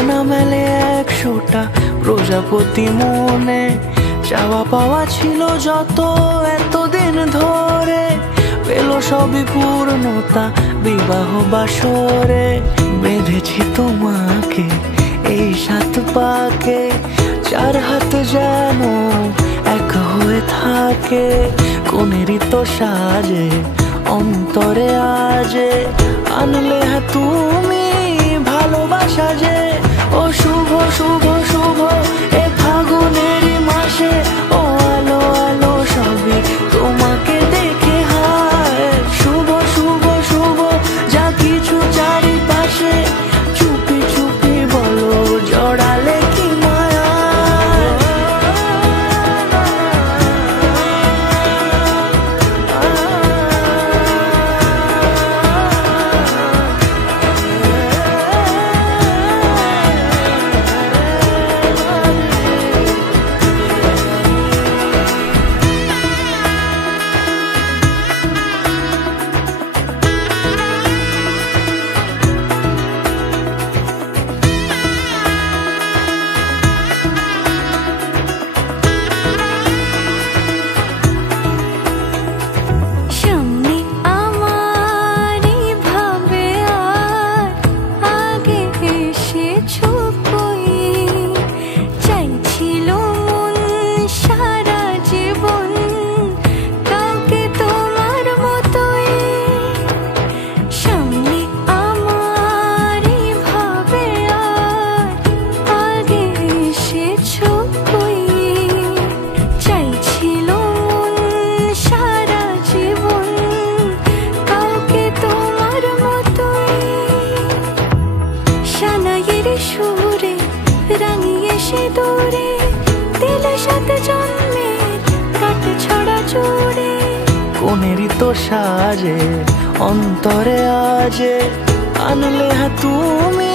আনা মেলে 100টা প্রজাপতি মনে, চাওয়া পাওয়া ছিল যত এতদিন ধরে, পেল সবই পূর্ণতা বিবাহ বাসরে। বেঁধেছি তোমাকে এই 7 পাকে, 4 হাত যেন এক হয়ে থাকে। কোনেরই তো সাজে অন্তরে আজে, আনলে হ্যাঁ তুমি ভালোবাসা যে। ও শুভ শুভ শুভ এ ফাগুনেরই মাসে, ও আলো আলো সবই তোমাকে দেখে হায়। শুভ শুভ শুভ যা কিছু চারিপাশে, চুপি চুপি বলো জড়ালে কি মায়া। সুরে রাঙিয়ে সে দূরে দিল 7 জন্মের কাট ছড়া জুড়ে। কোনেরই তো সাজে অন্তরে আজে, আনলে হ্যাঁ তুমি